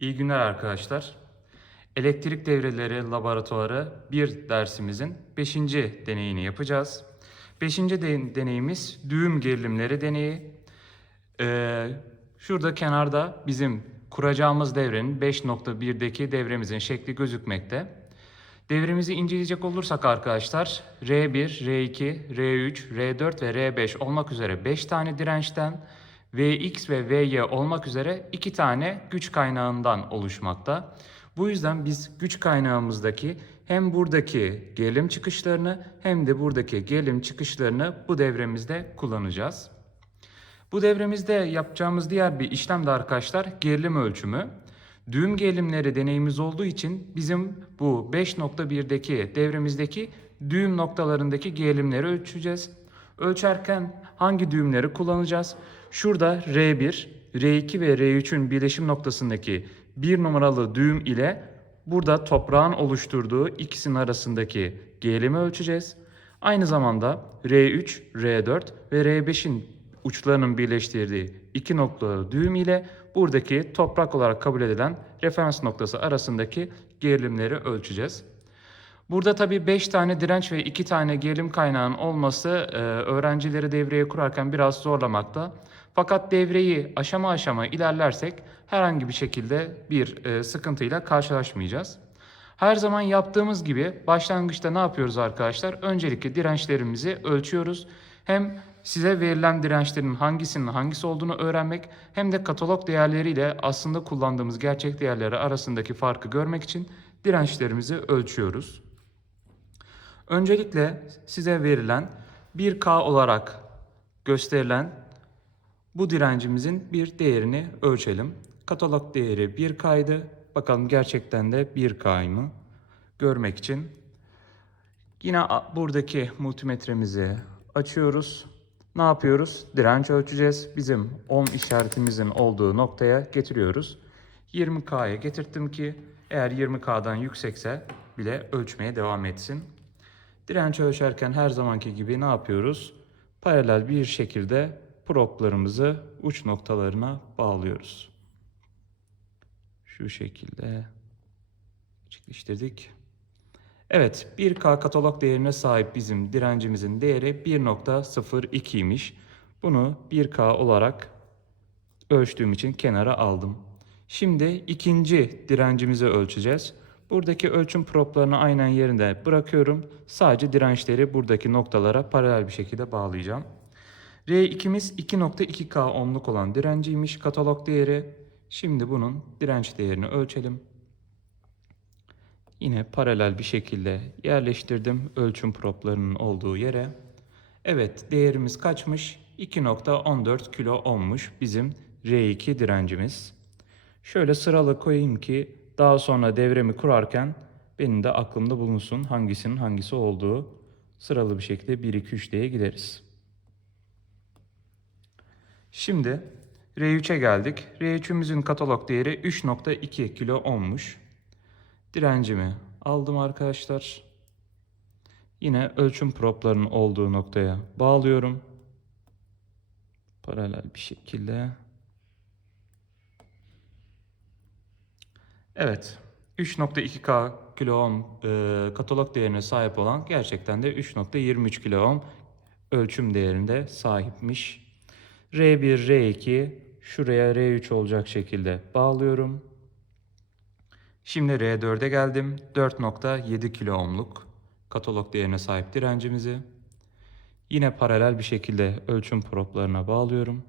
İyi günler arkadaşlar. Elektrik devreleri laboratuvarı bir dersimizin 5. deneyini yapacağız. 5. de- deneyimiz düğüm gerilimleri deneyi. Ee, şurada kenarda bizim kuracağımız devrenin 5.1'deki devremizin şekli gözükmekte. Devremizi inceleyecek olursak arkadaşlar R1, R2, R3, R4 ve R5 olmak üzere 5 tane dirençten Vx ve Vy olmak üzere 2 tane güç kaynağından oluşmakta. Bu yüzden biz güç kaynağımızdaki hem buradaki gerilim çıkışlarını hem de buradaki gerilim çıkışlarını bu devremizde kullanacağız. Bu devremizde yapacağımız diğer bir işlem de arkadaşlar gerilim ölçümü. Düğüm gerilimleri deneyimiz olduğu için bizim bu 5.1'deki devremizdeki düğüm noktalarındaki gerilimleri ölçeceğiz. Ölçerken hangi düğümleri kullanacağız? Şurada R1, R2 ve R3'ün birleşim noktasındaki bir numaralı düğüm ile burada toprağın oluşturduğu ikisinin arasındaki gerilimi ölçeceğiz. Aynı zamanda R3, R4 ve R5'in uçlarının birleştirdiği iki noktalı düğüm ile buradaki toprak olarak kabul edilen referans noktası arasındaki gerilimleri ölçeceğiz. Burada tabii 5 tane direnç ve 2 tane gerilim kaynağının olması e, öğrencileri devreye kurarken biraz zorlamakta. Fakat devreyi aşama aşama ilerlersek herhangi bir şekilde bir e, sıkıntıyla karşılaşmayacağız. Her zaman yaptığımız gibi başlangıçta ne yapıyoruz arkadaşlar? Öncelikle dirençlerimizi ölçüyoruz. Hem size verilen dirençlerin hangisinin hangisi olduğunu öğrenmek hem de katalog değerleriyle aslında kullandığımız gerçek değerleri arasındaki farkı görmek için dirençlerimizi ölçüyoruz. Öncelikle size verilen 1K olarak gösterilen bu direncimizin bir değerini ölçelim. Katalog değeri 1K'ydı. Bakalım gerçekten de 1K mı? Görmek için yine buradaki multimetremizi açıyoruz. Ne yapıyoruz? Direnç ölçeceğiz. Bizim ohm işaretimizin olduğu noktaya getiriyoruz. 20K'ya getirttim ki eğer 20K'dan yüksekse bile ölçmeye devam etsin. Direnç ölçerken her zamanki gibi ne yapıyoruz? Paralel bir şekilde proplarımızı uç noktalarına bağlıyoruz. Şu şekilde gerçekleştirdik. Evet, 1K katalog değerine sahip bizim direncimizin değeri 1.02'ymiş. Bunu 1K olarak ölçtüğüm için kenara aldım. Şimdi ikinci direncimizi ölçeceğiz. Buradaki ölçüm proplarını aynen yerinde bırakıyorum. Sadece dirençleri buradaki noktalara paralel bir şekilde bağlayacağım. R2'miz 2.2K ohmluk olan direnciymiş katalog değeri. Şimdi bunun direnç değerini ölçelim. Yine paralel bir şekilde yerleştirdim ölçüm proplarının olduğu yere. Evet değerimiz kaçmış? 2.14 kilo ohmmuş bizim R2 direncimiz. Şöyle sıralı koyayım ki daha sonra devremi kurarken benim de aklımda bulunsun hangisinin hangisi olduğu sıralı bir şekilde 1 2 3 diye gideriz. Şimdi R3'e geldik. R3'ümüzün katalog değeri 3.2 kilo ohmmuş. Direncimi aldım arkadaşlar. Yine ölçüm proplarının olduğu noktaya bağlıyorum. Paralel bir şekilde. Evet. 3.2K kilo ohm e, katalog değerine sahip olan gerçekten de 3.23 kilo ohm ölçüm değerinde sahipmiş. R1, R2 şuraya R3 olacak şekilde bağlıyorum. Şimdi R4'e geldim. 4.7 kilo ohmluk katalog değerine sahip direncimizi yine paralel bir şekilde ölçüm proplarına bağlıyorum.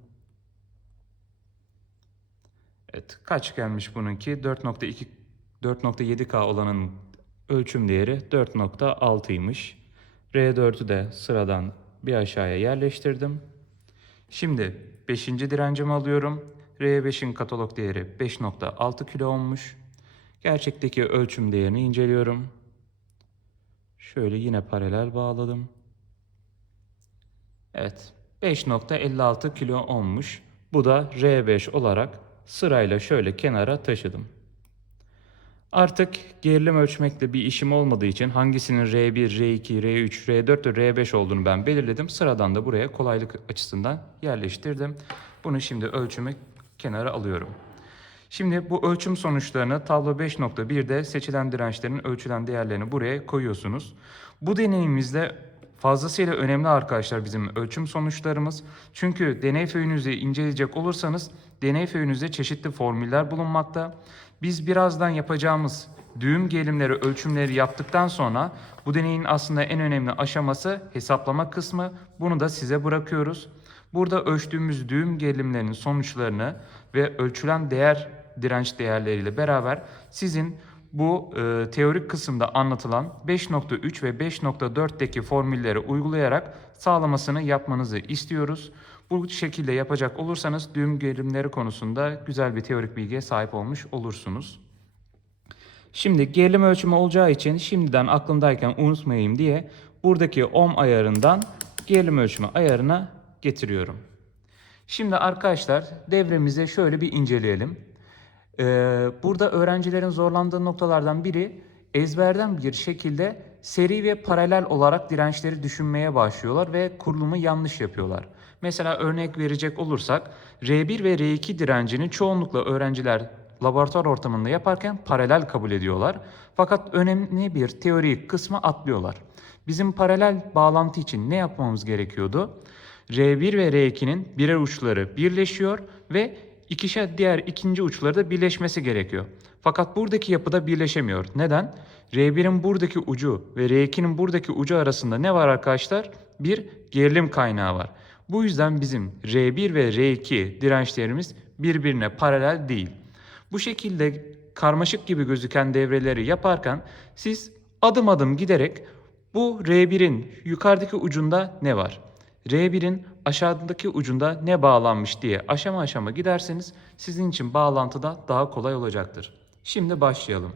Evet, kaç gelmiş bununki? 4.2 4.7K olanın ölçüm değeri 4.6'ymış. R4'ü de sıradan bir aşağıya yerleştirdim. Şimdi 5. direncimi alıyorum. R5'in katalog değeri 5.6 kilo ohmmuş. Gerçekteki ölçüm değerini inceliyorum. Şöyle yine paralel bağladım. Evet. 5.56 kilo ohmmuş. Bu da R5 olarak sırayla şöyle kenara taşıdım. Artık gerilim ölçmekle bir işim olmadığı için hangisinin R1, R2, R3, R4 ve R5 olduğunu ben belirledim. Sıradan da buraya kolaylık açısından yerleştirdim. Bunu şimdi ölçümü kenara alıyorum. Şimdi bu ölçüm sonuçlarını tablo 5.1'de seçilen dirençlerin ölçülen değerlerini buraya koyuyorsunuz. Bu deneyimizde fazlasıyla önemli arkadaşlar bizim ölçüm sonuçlarımız. Çünkü deney föyünüzü inceleyecek olursanız deney föyünüzde çeşitli formüller bulunmakta. Biz birazdan yapacağımız düğüm gelimleri ölçümleri yaptıktan sonra bu deneyin aslında en önemli aşaması hesaplama kısmı. Bunu da size bırakıyoruz. Burada ölçtüğümüz düğüm gerilimlerinin sonuçlarını ve ölçülen değer direnç değerleriyle beraber sizin bu e, teorik kısımda anlatılan 5.3 ve 5.4'teki formülleri uygulayarak sağlamasını yapmanızı istiyoruz. Bu şekilde yapacak olursanız düğüm gerilimleri konusunda güzel bir teorik bilgiye sahip olmuş olursunuz. Şimdi gerilim ölçümü olacağı için şimdiden aklımdayken unutmayayım diye buradaki ohm ayarından gerilim ölçümü ayarına getiriyorum. Şimdi arkadaşlar devremizi şöyle bir inceleyelim. Ee, burada öğrencilerin zorlandığı noktalardan biri ezberden bir şekilde seri ve paralel olarak dirençleri düşünmeye başlıyorlar ve kurulumu yanlış yapıyorlar. Mesela örnek verecek olursak R1 ve R2 direncini çoğunlukla öğrenciler laboratuvar ortamında yaparken paralel kabul ediyorlar. Fakat önemli bir teorik kısmı atlıyorlar. Bizim paralel bağlantı için ne yapmamız gerekiyordu? R1 ve R2'nin birer uçları birleşiyor ve ikişer diğer ikinci uçları da birleşmesi gerekiyor. Fakat buradaki yapıda birleşemiyor. Neden? R1'in buradaki ucu ve R2'nin buradaki ucu arasında ne var arkadaşlar? Bir gerilim kaynağı var. Bu yüzden bizim R1 ve R2 dirençlerimiz birbirine paralel değil. Bu şekilde karmaşık gibi gözüken devreleri yaparken siz adım adım giderek bu R1'in yukarıdaki ucunda ne var? R1'in aşağıdaki ucunda ne bağlanmış diye aşama aşama giderseniz sizin için bağlantıda daha kolay olacaktır. Şimdi başlayalım.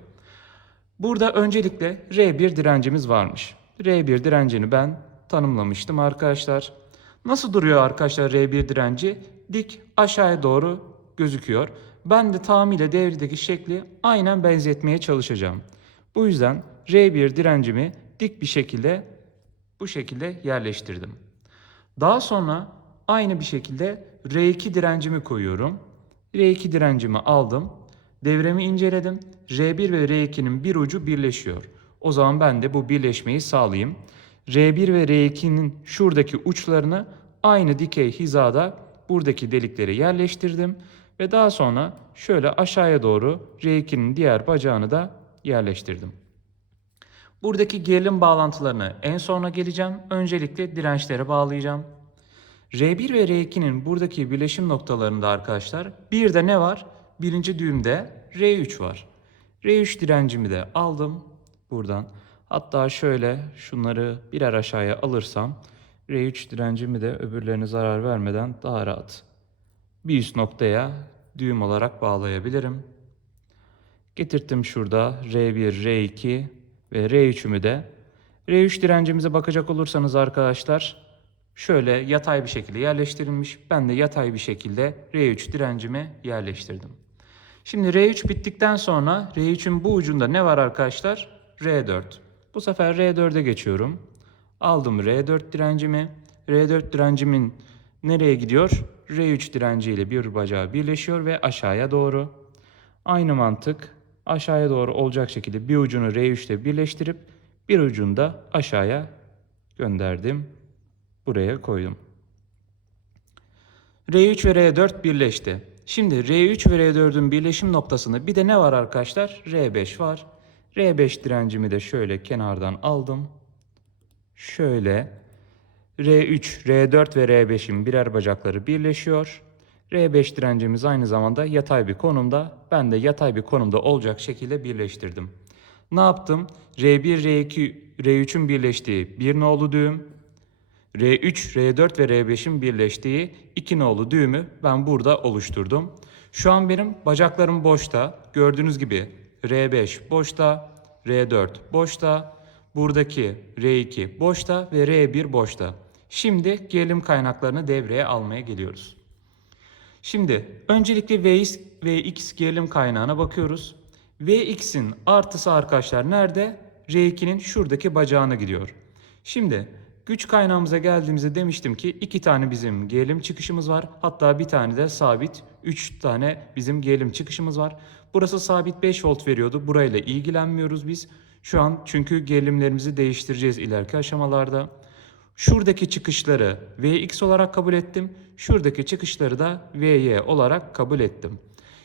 Burada öncelikle R1 direncimiz varmış. R1 direncini ben tanımlamıştım arkadaşlar. Nasıl duruyor arkadaşlar R1 direnci? Dik aşağıya doğru gözüküyor. Ben de tamamıyla devredeki şekli aynen benzetmeye çalışacağım. Bu yüzden R1 direncimi dik bir şekilde bu şekilde yerleştirdim. Daha sonra aynı bir şekilde R2 direncimi koyuyorum. R2 direncimi aldım. Devremi inceledim. R1 ve R2'nin bir ucu birleşiyor. O zaman ben de bu birleşmeyi sağlayayım. R1 ve R2'nin şuradaki uçlarını aynı dikey hizada buradaki deliklere yerleştirdim. Ve daha sonra şöyle aşağıya doğru R2'nin diğer bacağını da yerleştirdim. Buradaki gerilim bağlantılarını en sona geleceğim. Öncelikle dirençlere bağlayacağım. R1 ve R2'nin buradaki birleşim noktalarında arkadaşlar bir de ne var? Birinci düğümde R3 var. R3 direncimi de aldım buradan. Hatta şöyle şunları birer aşağıya alırsam R3 direncimi de öbürlerine zarar vermeden daha rahat bir üst noktaya düğüm olarak bağlayabilirim. Getirttim şurada R1, R2 ve R3'ümü de. R3 direncimize bakacak olursanız arkadaşlar şöyle yatay bir şekilde yerleştirilmiş. Ben de yatay bir şekilde R3 direncimi yerleştirdim. Şimdi R3 bittikten sonra R3'ün bu ucunda ne var arkadaşlar? R4. Bu sefer R4'e geçiyorum. Aldım R4 direncimi. R4 direncimin nereye gidiyor? R3 direnciyle bir bacağı birleşiyor ve aşağıya doğru. Aynı mantık aşağıya doğru olacak şekilde bir ucunu R3 ile birleştirip bir ucunu da aşağıya gönderdim. Buraya koydum. R3 ve R4 birleşti. Şimdi R3 ve R4'ün birleşim noktasında bir de ne var arkadaşlar? R5 var. R5 direncimi de şöyle kenardan aldım. Şöyle R3, R4 ve R5'in birer bacakları birleşiyor. R5 direncimiz aynı zamanda yatay bir konumda. Ben de yatay bir konumda olacak şekilde birleştirdim. Ne yaptım? R1, R2, R3'ün birleştiği bir nolu düğüm. R3, R4 ve R5'in birleştiği iki nolu düğümü ben burada oluşturdum. Şu an benim bacaklarım boşta. Gördüğünüz gibi R5 boşta, R4 boşta, buradaki R2 boşta ve R1 boşta. Şimdi gerilim kaynaklarını devreye almaya geliyoruz. Şimdi öncelikle Vx ve X gerilim kaynağına bakıyoruz. Vx'in artısı arkadaşlar nerede? R2'nin şuradaki bacağına gidiyor. Şimdi güç kaynağımıza geldiğimizde demiştim ki iki tane bizim gerilim çıkışımız var. Hatta bir tane de sabit 3 tane bizim gerilim çıkışımız var. Burası sabit 5 volt veriyordu. Burayla ilgilenmiyoruz biz. Şu an çünkü gerilimlerimizi değiştireceğiz ileriki aşamalarda. Şuradaki çıkışları Vx olarak kabul ettim. Şuradaki çıkışları da Vy olarak kabul ettim.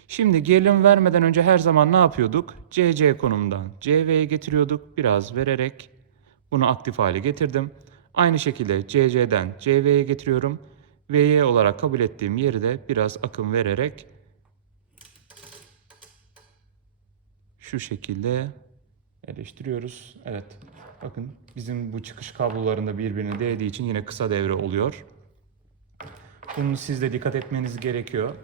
Şimdi gerilim vermeden önce her zaman ne yapıyorduk? CC konumundan CV'ye getiriyorduk. Biraz vererek bunu aktif hale getirdim. Aynı şekilde CC'den CV'ye getiriyorum. Vy olarak kabul ettiğim yeri de biraz akım vererek şu şekilde eleştiriyoruz. Evet. Bakın bizim bu çıkış kablolarında birbirine değdiği için yine kısa devre oluyor. Bunu siz de dikkat etmeniz gerekiyor.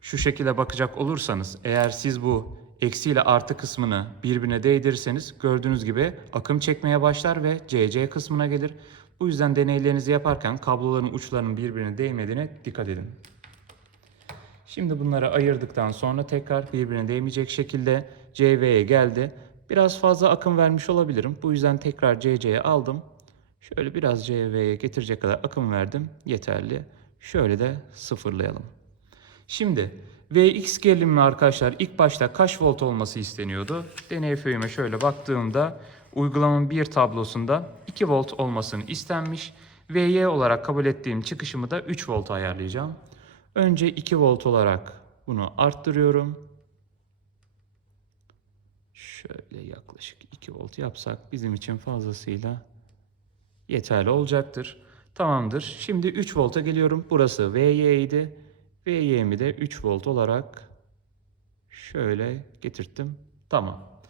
Şu şekilde bakacak olursanız eğer siz bu eksi ile artı kısmını birbirine değdirirseniz gördüğünüz gibi akım çekmeye başlar ve CC kısmına gelir. Bu yüzden deneylerinizi yaparken kabloların uçlarının birbirine değmediğine dikkat edin. Şimdi bunları ayırdıktan sonra tekrar birbirine değmeyecek şekilde CV'ye geldi. Biraz fazla akım vermiş olabilirim. Bu yüzden tekrar CC'ye aldım. Şöyle biraz CV'ye getirecek kadar akım verdim. Yeterli. Şöyle de sıfırlayalım. Şimdi Vx gerilimli arkadaşlar ilk başta kaç volt olması isteniyordu? Deney föyüme şöyle baktığımda uygulamanın bir tablosunda 2 volt olmasını istenmiş. Vy olarak kabul ettiğim çıkışımı da 3 volt ayarlayacağım. Önce 2 volt olarak bunu arttırıyorum. Şöyle yaklaşık 2 volt yapsak bizim için fazlasıyla yeterli olacaktır. Tamamdır. Şimdi 3 volta geliyorum. Burası Vy idi. Vy'mi de 3 volt olarak şöyle getirttim. Tamam.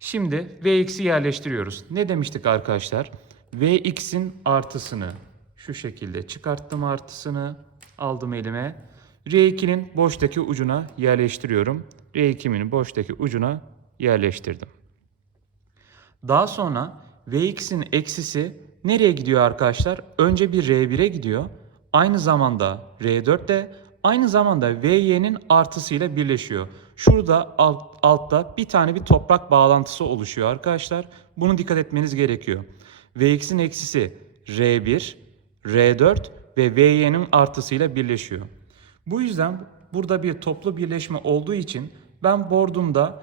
Şimdi Vx'i yerleştiriyoruz. Ne demiştik arkadaşlar? Vx'in artısını şu şekilde çıkarttım artısını aldım elime. R2'nin boştaki ucuna yerleştiriyorum. R2'min boştaki ucuna yerleştirdim. Daha sonra Vx'in eksisi nereye gidiyor arkadaşlar? Önce bir R1'e gidiyor. Aynı zamanda R4 de aynı zamanda Vy'nin artısıyla birleşiyor. Şurada alt, altta bir tane bir toprak bağlantısı oluşuyor arkadaşlar. Bunu dikkat etmeniz gerekiyor. Vx'in eksisi R1, R4 ve Vy'nin artısıyla birleşiyor. Bu yüzden burada bir toplu birleşme olduğu için ben bordumda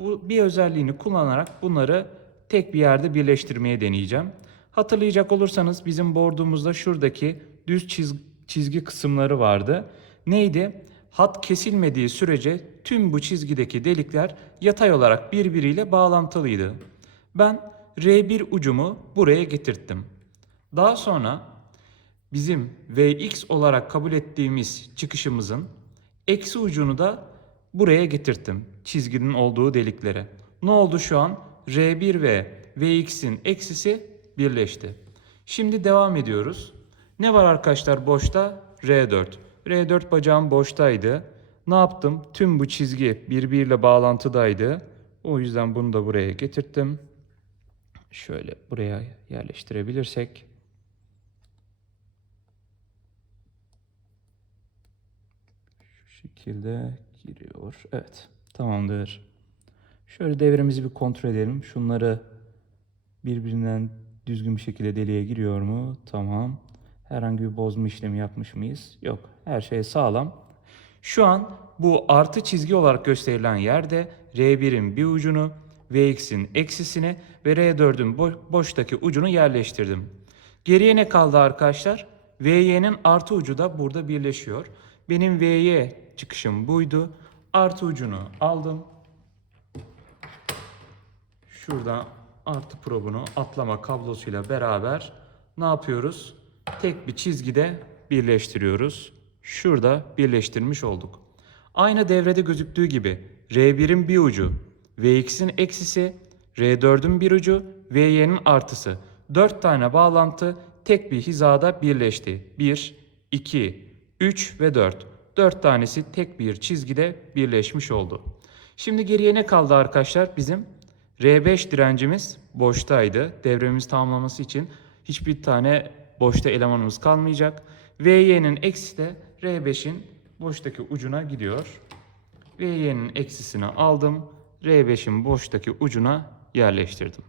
bu bir özelliğini kullanarak bunları tek bir yerde birleştirmeye deneyeceğim. Hatırlayacak olursanız bizim bordumuzda şuradaki düz çiz- çizgi kısımları vardı. Neydi? Hat kesilmediği sürece tüm bu çizgideki delikler yatay olarak birbiriyle bağlantılıydı. Ben R1 ucumu buraya getirttim. Daha sonra bizim Vx olarak kabul ettiğimiz çıkışımızın eksi ucunu da buraya getirttim. Çizginin olduğu deliklere. Ne oldu şu an? R1 ve Vx'in eksisi birleşti. Şimdi devam ediyoruz. Ne var arkadaşlar boşta? R4. R4 bacağım boştaydı. Ne yaptım? Tüm bu çizgi birbiriyle bağlantıdaydı. O yüzden bunu da buraya getirttim. Şöyle buraya yerleştirebilirsek. Şu şekilde giriyor. Evet. Tamamdır. Şöyle devremizi bir kontrol edelim. Şunları birbirinden düzgün bir şekilde deliğe giriyor mu? Tamam. Herhangi bir bozma işlemi yapmış mıyız? Yok. Her şey sağlam. Şu an bu artı çizgi olarak gösterilen yerde R1'in bir ucunu, Vx'in eksisini ve R4'ün bo- boştaki ucunu yerleştirdim. Geriye ne kaldı arkadaşlar? Vy'nin artı ucu da burada birleşiyor. Benim Vy çıkışım buydu. Artı ucunu aldım. Şuradan artı probunu atlama kablosuyla beraber ne yapıyoruz? Tek bir çizgide birleştiriyoruz. Şurada birleştirmiş olduk. Aynı devrede gözüktüğü gibi R1'in bir ucu, Vx'in eksisi, R4'ün bir ucu, Vy'nin artısı. 4 tane bağlantı tek bir hizada birleşti. 1, 2, 3 ve 4. 4 tanesi tek bir çizgide birleşmiş oldu. Şimdi geriye ne kaldı arkadaşlar? Bizim R5 direncimiz boştaydı. Devremizi tamamlaması için hiçbir tane boşta elemanımız kalmayacak. Vy'nin eksi de R5'in boştaki ucuna gidiyor. Vy'nin eksisini aldım. R5'in boştaki ucuna yerleştirdim.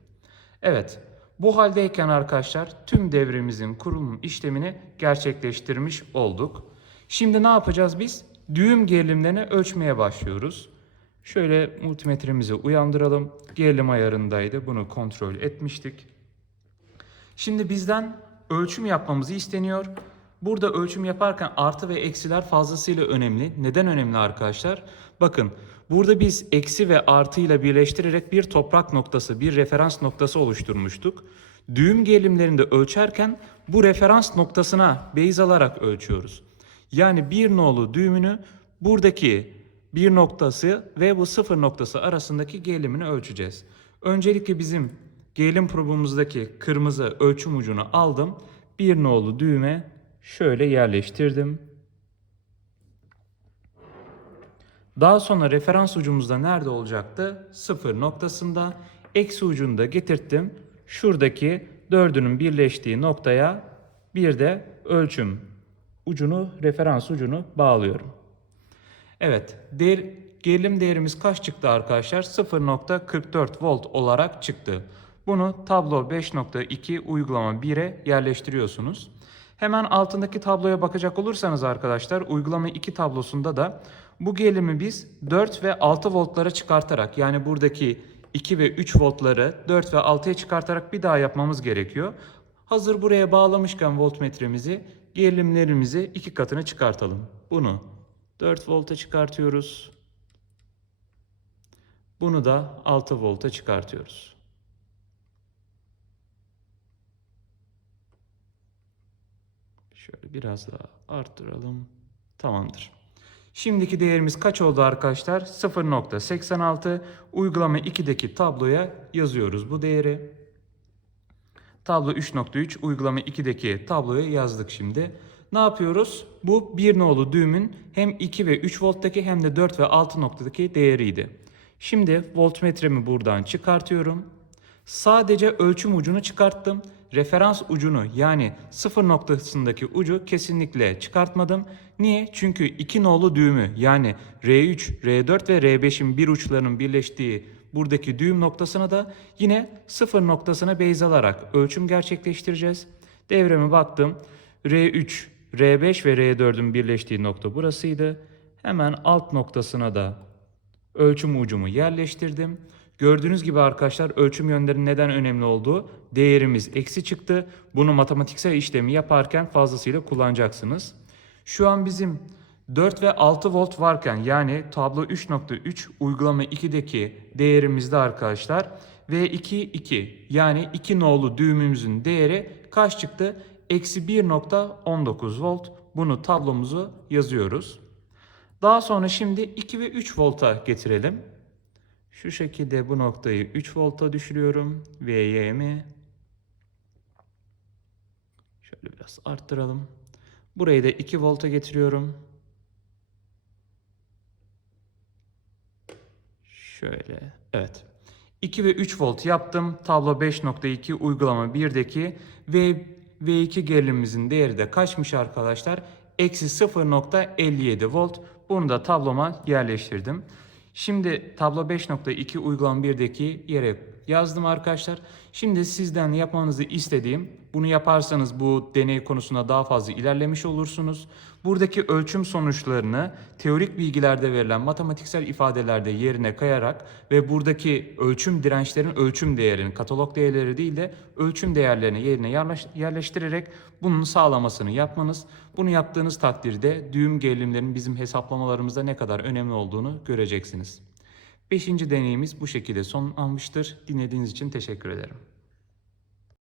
Evet. Bu haldeyken arkadaşlar tüm devremizin kurulum işlemini gerçekleştirmiş olduk. Şimdi ne yapacağız biz? Düğüm gerilimlerini ölçmeye başlıyoruz. Şöyle multimetremizi uyandıralım. Gerilim ayarındaydı. Bunu kontrol etmiştik. Şimdi bizden ölçüm yapmamızı isteniyor. Burada ölçüm yaparken artı ve eksiler fazlasıyla önemli. Neden önemli arkadaşlar? Bakın burada biz eksi ve artı ile birleştirerek bir toprak noktası, bir referans noktası oluşturmuştuk. Düğüm gerilimlerinde ölçerken bu referans noktasına beyz alarak ölçüyoruz. Yani bir nolu düğümünü buradaki bir noktası ve bu sıfır noktası arasındaki gerilimini ölçeceğiz. Öncelikle bizim gerilim probumuzdaki kırmızı ölçüm ucunu aldım. Bir nolu düğme şöyle yerleştirdim. Daha sonra referans ucumuzda nerede olacaktı? Sıfır noktasında. Eksi ucunu da getirttim. Şuradaki dördünün birleştiği noktaya bir de ölçüm ucunu, referans ucunu bağlıyorum. Evet, değer, gerilim değerimiz kaç çıktı arkadaşlar? 0.44 volt olarak çıktı. Bunu tablo 5.2 uygulama 1'e yerleştiriyorsunuz. Hemen altındaki tabloya bakacak olursanız arkadaşlar uygulama 2 tablosunda da bu gerilimi biz 4 ve 6 voltlara çıkartarak yani buradaki 2 ve 3 voltları 4 ve 6'ya çıkartarak bir daha yapmamız gerekiyor. Hazır buraya bağlamışken voltmetremizi gerilimlerimizi iki katını çıkartalım. Bunu 4 volta çıkartıyoruz. Bunu da 6 volta çıkartıyoruz. Şöyle biraz daha arttıralım. Tamamdır. Şimdiki değerimiz kaç oldu arkadaşlar? 0.86. Uygulama 2'deki tabloya yazıyoruz bu değeri. Tablo 3.3 uygulama 2'deki tabloya yazdık şimdi. Ne yapıyoruz? Bu bir nolu düğümün hem 2 ve 3 volttaki hem de 4 ve 6 noktadaki değeriydi. Şimdi voltmetremi buradan çıkartıyorum. Sadece ölçüm ucunu çıkarttım. Referans ucunu yani sıfır noktasındaki ucu kesinlikle çıkartmadım. Niye? Çünkü iki nolu düğümü yani R3, R4 ve R5'in bir uçlarının birleştiği buradaki düğüm noktasına da yine sıfır noktasına beyz alarak ölçüm gerçekleştireceğiz. Devreme baktım. R3, R5 ve R4'ün birleştiği nokta burasıydı. Hemen alt noktasına da ölçüm ucumu yerleştirdim. Gördüğünüz gibi arkadaşlar ölçüm yönlerinin neden önemli olduğu değerimiz eksi çıktı. Bunu matematiksel işlemi yaparken fazlasıyla kullanacaksınız. Şu an bizim 4 ve 6 volt varken yani tablo 3.3 uygulama 2'deki değerimizde arkadaşlar V2 2 yani 2 nolu düğümümüzün değeri kaç çıktı? Eksi 1.19 volt. Bunu tablomuzu yazıyoruz. Daha sonra şimdi 2 ve 3 volta getirelim. Şu şekilde bu noktayı 3 volta düşürüyorum. V'mi şöyle biraz arttıralım. Burayı da 2 volta getiriyorum. Şöyle. Evet. 2 ve 3 volt yaptım. Tablo 5.2 uygulama 1'deki ve V2 gerilimimizin değeri de kaçmış arkadaşlar? Eksi 0.57 volt. Bunu da tabloma yerleştirdim. Şimdi tablo 5.2 uygulama 1'deki yere yazdım arkadaşlar. Şimdi sizden yapmanızı istediğim bunu yaparsanız bu deney konusunda daha fazla ilerlemiş olursunuz. Buradaki ölçüm sonuçlarını teorik bilgilerde verilen matematiksel ifadelerde yerine kayarak ve buradaki ölçüm dirençlerin ölçüm değerini katalog değerleri değil de ölçüm değerlerini yerine yerleştirerek bunun sağlamasını yapmanız. Bunu yaptığınız takdirde düğüm gerilimlerinin bizim hesaplamalarımızda ne kadar önemli olduğunu göreceksiniz. Beşinci deneyimiz bu şekilde son almıştır. Dinlediğiniz için teşekkür ederim.